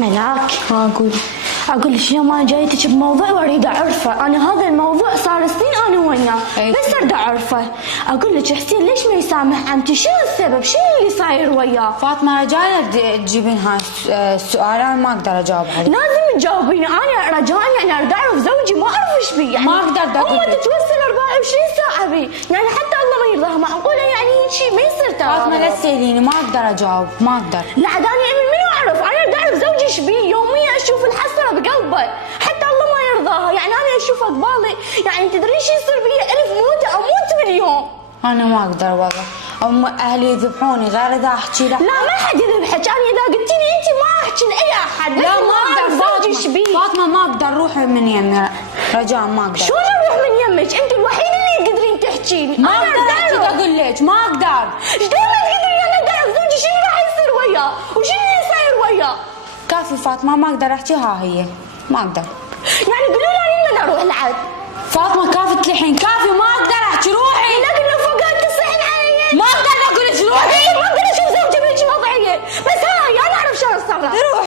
ملاك، أقول اقول لك اليوم انا جايتك بموضوع واريد اعرفه. انا هذا الموضوع صار سنين انا وياه، بس اريد اعرفه. اقول لك حسين ليش ما يسامح عمتي؟ شنو السبب؟ شنو اللي صاير وياه؟ فاطمة رجاء تجيبين هاي السؤال، أنا ما أقدر أجاوب عليه. لازم تجاوبيني. انا رجاء يعني اريد اعرف زوجي، ما اعرف ايش بيه يعني. ما أقدر أقول امه لك. تتوسل 24 ساعه بيه، يعني حتى الله ما يرضاها. معقوله يعني شيء ما يصير؟ ترى فاطمة لا تسأليني، ما أقدر أجاوب، ما أقدر. لا عاد انا من منو اعرف؟ انا اريد اعرف زوجي ايش بيه. يوميا اشوف الحسره بقلبه، حتى الله ما يرضاها. يعني انا اشوفه قبالي، يعني تدري شو يصير بي؟ 1000 موته اموت باليوم. أنا ما أقدر والله، أهلي يذبحوني غير إذا أحكي له. لا ما حد يذبحك. انا اذا قلتي لي انت ما احكي لاي احد. لا ما أقدر زوجي ايش بيه. فاطمة ما أقدر، روحي من يمي رجاء، ما أقدر. شلون اروح من يمك؟ انت الوحيده اللي تقدرين تحكي لي. ما أقدر أقول لك، ما أقدر. ايش دام ما تقدرين؟ انا اقدر اعرف زوجي شنو راح يصير وياه وشنو اللي صاير وياه. كافي فاطمة، ما أقدر أحكي، ها هي ما أقدر. يعني قولوا لي انا من اروح لعد. فاطمة كافي تلحين.